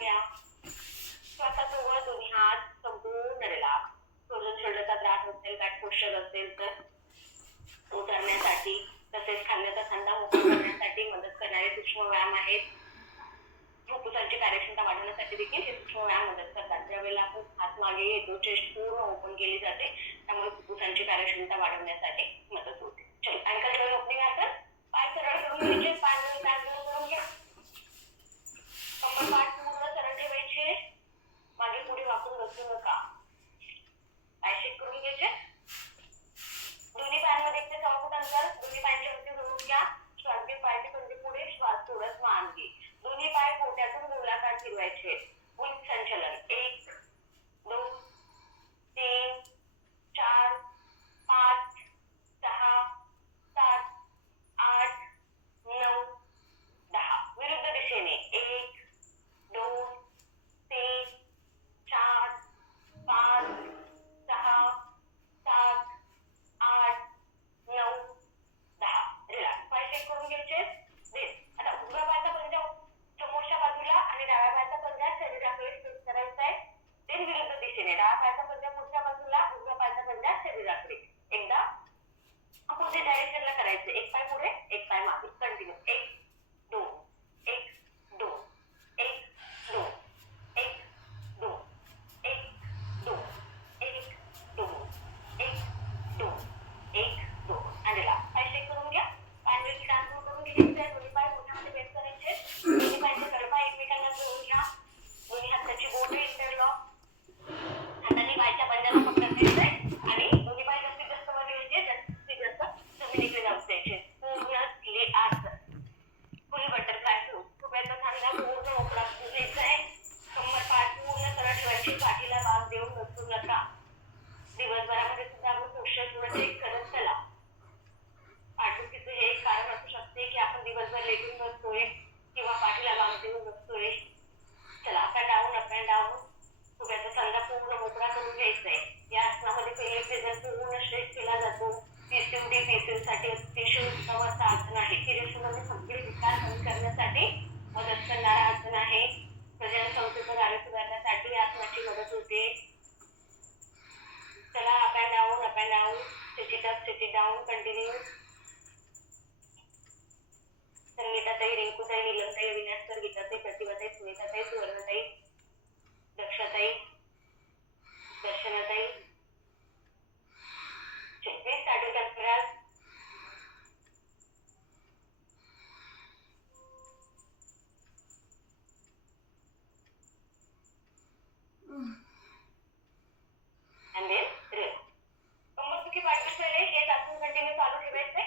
घ्या. श्वासाजवळ दोन्ही हात संपूर्ण रिलॅक्स. शोल्डरचा त्रास असेल, बॅक पोश्चर असेल तर उतरण्यासाठी, तसेच खांद्याचा खांदा मोकळा करण्यासाठी मदत करणारे सूक्ष्म व्यायाम आहेत. फुफ्फुसांची कार्यक्षमता वाढवण्यासाठी देखील हे सूक्ष्म व्यायाम मदत करतात. ज्यावेळेला आपण हात मागे येतो, चेस्ट पूर्ण ओपन केली जाते, त्यामुळे फुफ्फुसांची कार्यक्षमता वाढवण्यासाठी मदत होते. चल, अँकल जॉईंट ओपनिंग आसन. पाय सरळ करून घ्यायचे, पाय करून घ्या. कंबर पाठ पूर्ण सरळ ठेवायचे. मागे पुढे वाकून बसू नका. पाय शेक करून घ्यायचे. दोन्ही पायांमध्ये 1 ते 6 फूट अंतर. दोन्ही पायांची वरती जोडून घ्या. श्वास घे, पायाचे पंजे पुढे, श्वास सोडत मान घे. दोन्ही पाय पोटातून गोलाकार फिरवायचे. भुजंग संचलन. 1 2 3 4 5 6 7 8 9 10. विरुद्ध दिशेने 1 2 3 4 5 6 7 8 9 10. रिलॅक्स. पाय चेक करून घ्यायचे. आता उजव्या पायाचा पंजा समोरच्या बाजूला आणि डाव्या पायाचा पंजा शरीराकडे स्ट्रेच करायचा आहे. ते विरुद्ध दिशेने डाव्या पायाचा पंजा पुढच्या बाजूला, उजव्या पायाचा पंजा शरीराकडे. एकदा अपोजिट डायरेक्शनला करायचे. एक पाय पुढे, एक पाय मागे. कंटिन्यू. 1 2 1 2 1 2 1 2 1 2 1 2 1 2 1 2. आणि रिलॅक्स. पाय चेक करून घ्या. पायांवरती ट्रान्सफर करून घ्यायचे. दोन्ही पाय पोटामध्ये बेंड करायचे. दोन्ही पायांचे तळपाय एकमेकांना जोडून घ्या. दोन्ही हाताची बोटे इंटरलॉक. हाताने पायाच्या पंजाला पकडून घ्यायचंय आणि दोन्ही पाय जास्तीत जास्त वर घ्यायचे, जास्तीत जास्त जमिनीकडे जाऊ द्यायचे. पूर्ण स्ट्रेट आसन. फुल बटरफ्लाय फ्लो. खुप्याचा खांदा पूर्ण मोकळा करून घ्यायचा आहे. कंबर पाठ पूर्ण सरळ ठेवायची. पाठीला भाग देऊन बसू नका. दिवसभरामध्ये सुद्धा आपण पोश्चर थोडं चेक करत चला. पाठदुखीचं हे एक कारण असू शकते की आपण दिवसभर लेटून बसतोय किंवा पाठीला भाग देऊन बसतोय. चला, अप अँड डाऊन. खुप्याचा सांधा पूर्ण मोकळा करून घ्यायचा आहे. या आसनामध्ये पेल्विक रिजन पूर्ण स्ट्रेच केला जातो. पीसीओडी, पीसीओएस साठी अतिशय उत्तम असं आसन आहे. पिरियड्समध्ये सगळे विकार कमी करण्यासाठी मदत करणारा आसन आहे. प्रजनन संस्थेचं कार्य सुधारण्यासाठी आसनाची मदत होते. चला, up and down. Stretch it down. Continue. संगीताताई, रिंकूताई, नीलमताई, अविनाश सर, गीताताई, प्रतिभाताई, सुनीताताई, सुवर्णाताई, दक्षाताई, दर्शनाताई. प्लीज स्टार्ट विथ अभ्यास. And then relax. कंबरदुखी पाठदुखी हेच आसन कंटिन्यू चालू ठेवायचं.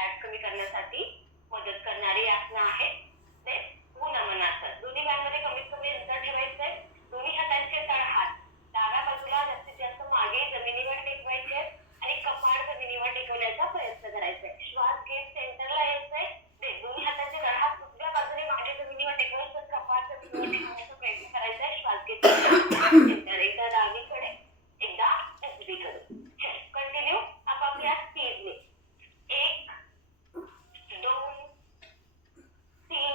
फॅट कमी करण्यासाठी मदत करणारी आसनं आहेत ते भ्रूनमनासन. दोन्ही पायांमध्ये कमीत कमी अंतर ठेवायचंय. दोन्ही हातांचे तळहात डाव्या बाजूला जास्तीत जास्त मागे जमिनीवर टेकवायचे आणि कपाळ जमिनीवर टेकवण्याचा प्रयत्न करायचा आहे. श्वास घेत सेंटरला यायचंय. दोन्ही हातांचे तळहात उजव्या बाजूने मागे जमिनीवर टेकवायचं, कपाळ जमिनीवर टेकवण्याचा प्रयत्न करायचा आहे. श्वास घेत सेंटर, एकदा डावीकडे एकदा उजवीकडे. कंटिन्यू आपापल्या स्पीडने. 1 2 3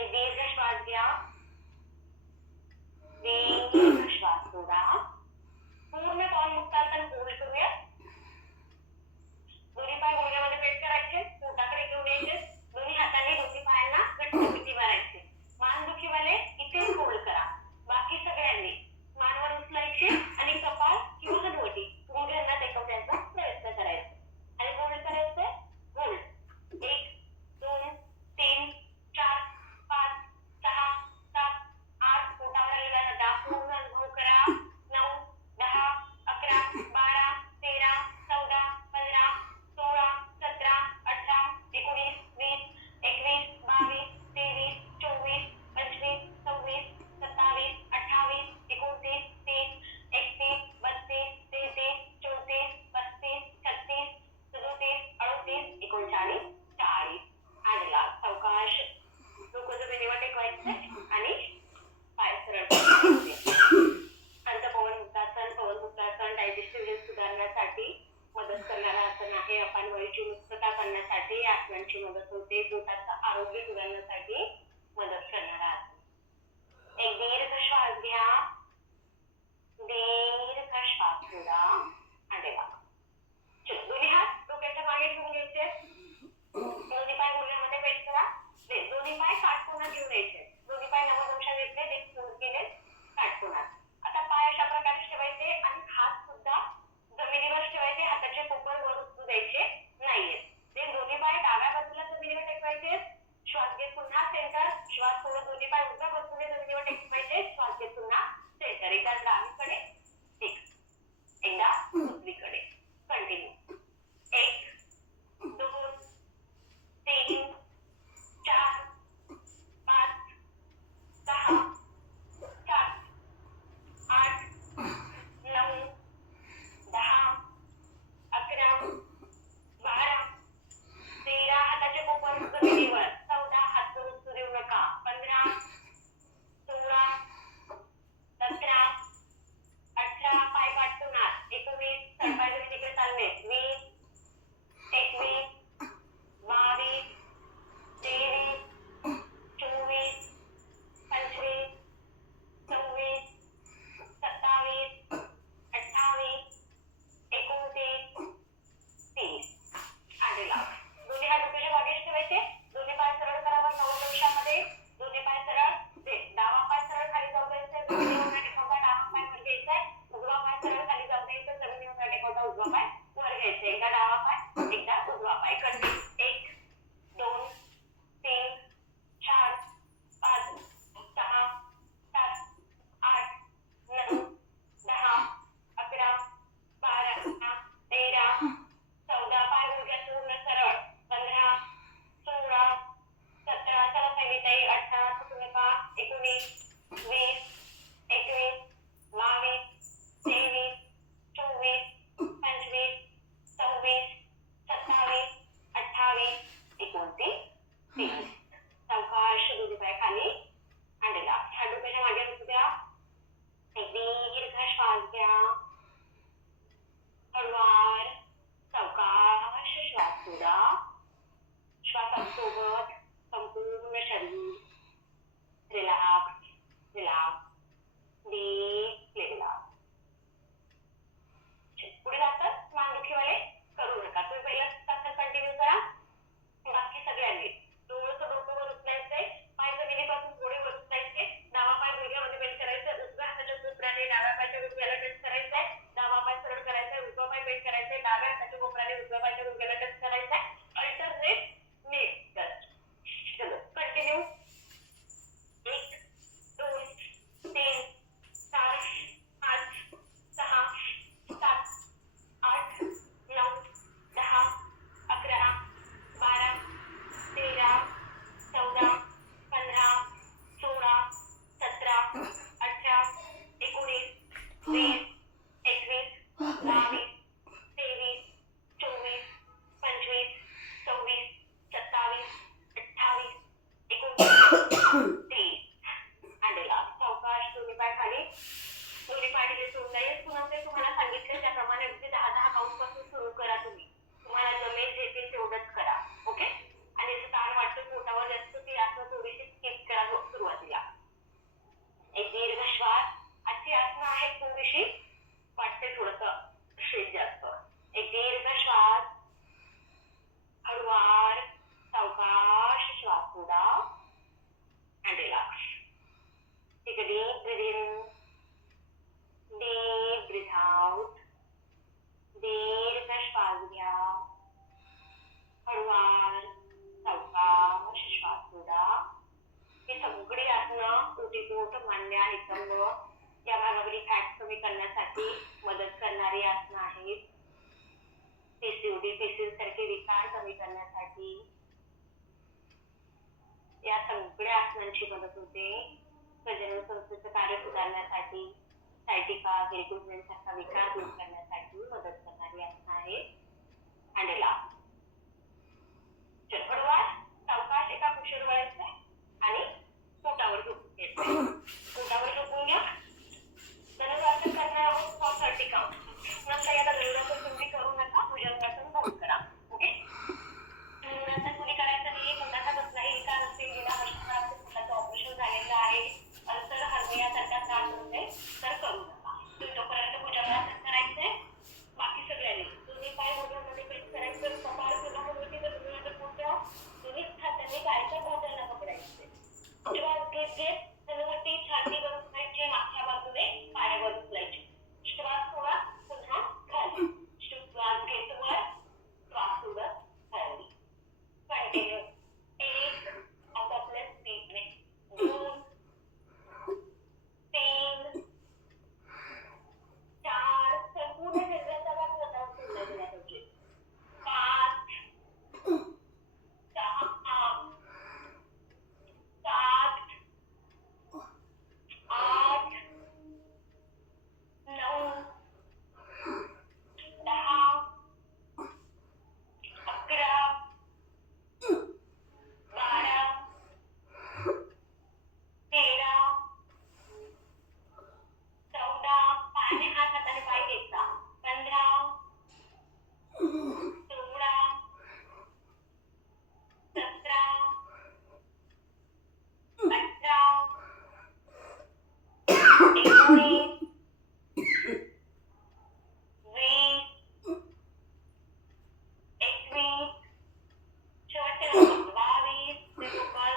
एक दीर्घ श्वास घ्या, दीर्घ श्वास सोडा. पूर्ण तोंड मुक्तासन होल्ड करूया. दोन्ही पाय गुडघ्यामध्ये पेट करायचे, पोटाकडे घेऊन यायचे. दोन्ही हातांनी दोन्ही पायांना घट्ट मिठी मारायचे. मानदुखीवाले इथेच होल्ड करा. बाकी सगळ्यांनी मानवर उचलायचे आणि कपाळ किंवा हनुवटी गुडघ्यांना टेकवण्याचा प्रयत्न करायचा आणि होल्ड करायचे. होल्ड. 1 2 3 4 5 6 7 8. पोटावर आलेला दाब पूर्ण अनुभव करा. 9 10 11 12 13 14 15 16 17 18 19 20 21 22 23 24 25 26 27 28 29 30 31 32 33 34 35 36 37 38 39 40. आडला सावकाश डोकं जमिनीवर टेकवायचे आणि पाय सरळ करायचे. अंतःपवन मुक्तासन, पवन मुक्तासन डायजेस्टिव्ह हेल्थ सुधारण्यासाठी मदत करणारा आसन आहे. अपानवायूची मुक्तता करण्यासाठी आसनांची मदत होते. पोटाचं आरोग्य सुधारण्यासाठी मदत करणारा आसन. एक दीर्घ श्वास घ्या, दीर्घ श्वास सोडा. आडेवा. दोन्ही हात डोक्याच्या मागे ठेवून घ्यायचे. दोन्ही पाय गुडघ्यामध्ये पेट करा. दोन्ही पाय काटकोनात घेऊन यायचे. दोन्ही पाय 90 अंशात घेतले, लेग फोल्ड केले काटकोनात. आता पाय अशा प्रकारे ठेवायचे आणि हात सुद्धा जमिनीवर ठेवायचे. हाताचे कोपर वर उचलू द्यायचे नाहीये. ते दोन्ही पाय डाव्या बाजूला जमिनीवर टेकवायचे. श्वास घेत पुन्हा सेंटर. श्वास सोडून दोन्ही पाय उजव्या बाजूने जमिनीवर टेकवायचे. श्वास घेत पुन्हा सेंटर. एकदा डावीकडे, एकदा उजवीकडे. कंटिन्यू. 1 2 3 4 5 6 7 8 9 10 11 12 13. हाताचे कोपर जमिनीवर. 14. हात वर उचलू देऊ नका. 15 ओटीपोट मांड्या नितंब या भागावरील फॅट कमी करण्यासाठी मदत करणारी आसनं आहेत. पीसीओडी पीसीओडी सारखे विकार कमी करण्यासाठी या सगळ्या आसनांची मदत होते. प्रजनन संस्थेचं कार्य सुधारण्यासाठी सायटिका व्हेरिकोज सारखा विकार दूर करण्यासाठी मदत करणारी आसनं आहेत. हँडला चढवास सावकाश एका कुशीवर वळायचंय आणि पोटावर झोपून घ्यायचंय. पोटावर झोपून घ्या. धनुरासन करणार आहोत फॉर 30 काउंट. नंतर याला धनुरासन तुम्ही करू नका, भुजंगासन बंद करा. ओके. धनुरासन कुणी करायचं नाही. पोटाचा कसलाही विकार असेल, गेल्या वर्षभरात पोटाचं ऑपरेशन झालेलं आहे, अल्सर हर्नियासारखा त्रास असेल तर करू नका. तोपर्यंत भुजंगासन करायचंय. बाकी सगळ्यांनी दोन्ही पाय घोट्यामध्ये प्रेस करायचं. कपाळ किंवा होती तर दोन्ही हातांनी पायाच्या घोट्याला पकडायचे. श्वास घेत घेत धनुवटी छातीवर उचलायचे, मागच्या बाजूने पायावर उचलायचे. श्वास सोडा, पुन्हा खाली. श्वास घेत वर, श्वास सोडत खाली. कंटिन्यू. 1 आपापल्या स्पीडने, 2 3 4 संपूर्ण शरीराचा भाग स्वतः सोडला गेला पाहिजे. 5 6 7 8 9 10 11 12 13 14 पायाने हात हाताने पाय घ्यायचा. 15 16 17 18 19 20 21 शेवटचे नंबर 22 त्रिकोण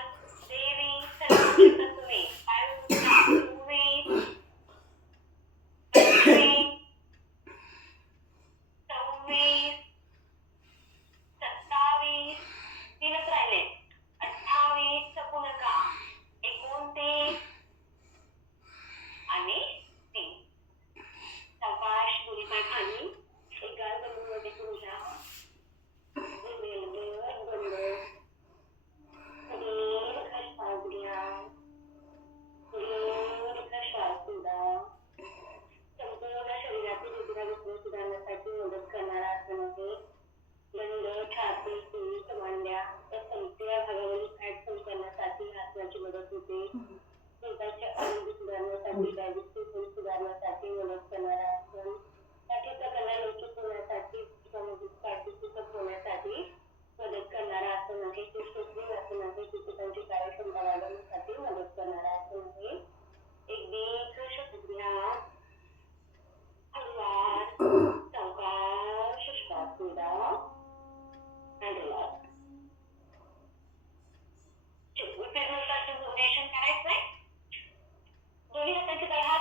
23 सर्व शकता तुम्ही. पाय उचला. 24 25 26 27 तीनच राहिले. 28 थकू नका. 29 आणि 3. सावकाश दोन्ही पाय खाली. एक गाल बंद मध्ये करून घ्या. श्वास घ्या. श्वास सोडा. संपूर्ण शरीरातील रुधिराभिसरण सुधारण्यासाठी मदत करणारा आसन आहे. दंड, छाती, पीठ, मांड्या या संपूर्ण भागावरील फॅट कमी करण्यासाठी आसनाची मदत होते. पोटाचे आरोग्य सुधारण्यासाठी, डायजेस्टिव्ह सुधारण्यासाठी मदत करणारा आसन. पाठीचा कणा लवचिक होण्यासाठी किंवा मजबूत पाठीची होण्यासाठी मदत करणारा आसन आहे. ते श्वसनीय आसन आहे. केसांची कार्यक्षमता वाढवण्यासाठी मदत करणारा आसन आहे. एक दीर्घ श्वास घ्या. हळूवार सावकाश श्वास सोडा. हँडला चक्री फिरवण्याचं रोटेशन करायचंय. दोन्ही हातांचे तळहात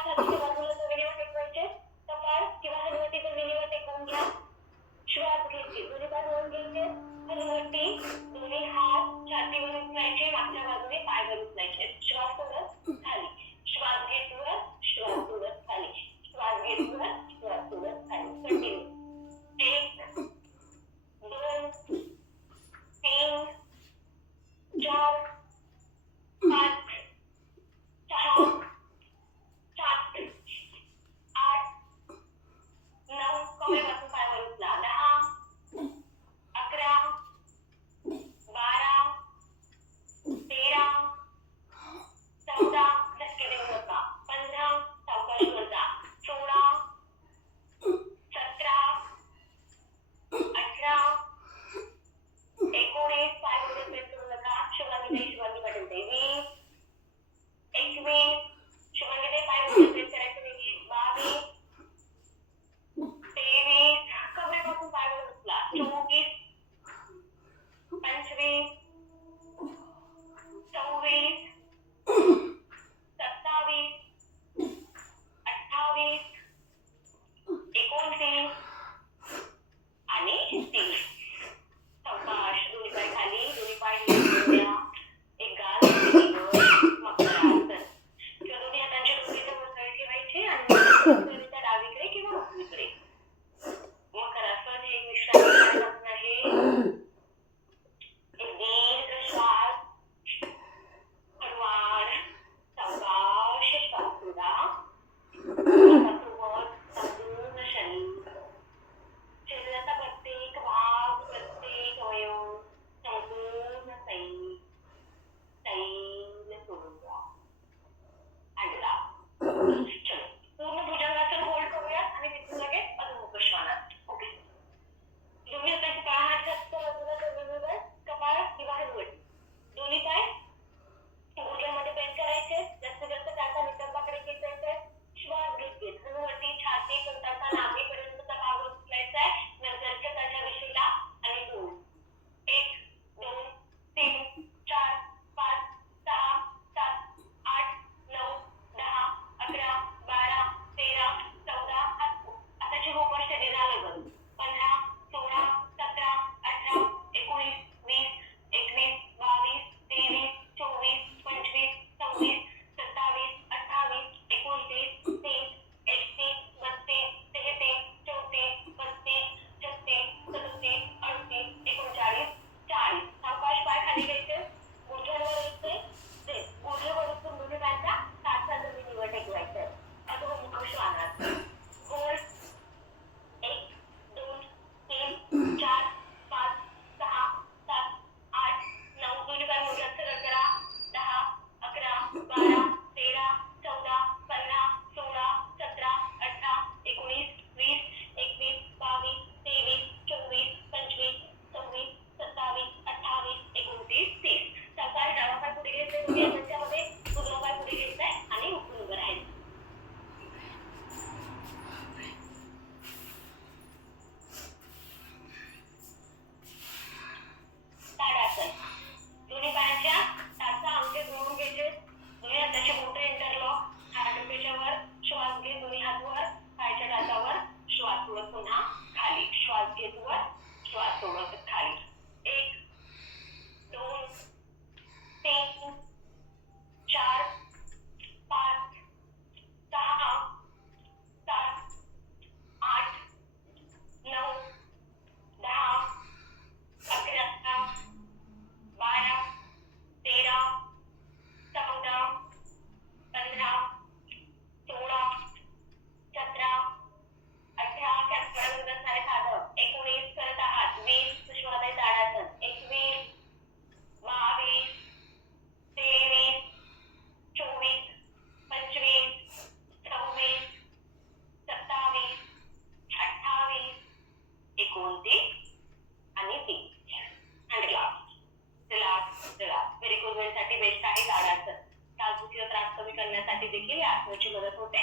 करण्यासाठी देखील या आसनाची मदत होते.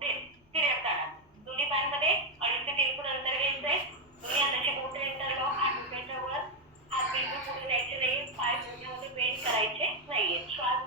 पिरियड काढा. दोन्ही पायांमध्ये 2.5 ते 3 फूट अंतर घ्यायचंय. दोन्ही हाताची बोटे इंटरलॉक, हात डोक्याच्या वर, हात बिलकुल पुढे न्यायचे नाही, पाय गुडघ्यामध्ये बेंड करायचे नाहीये. श्वास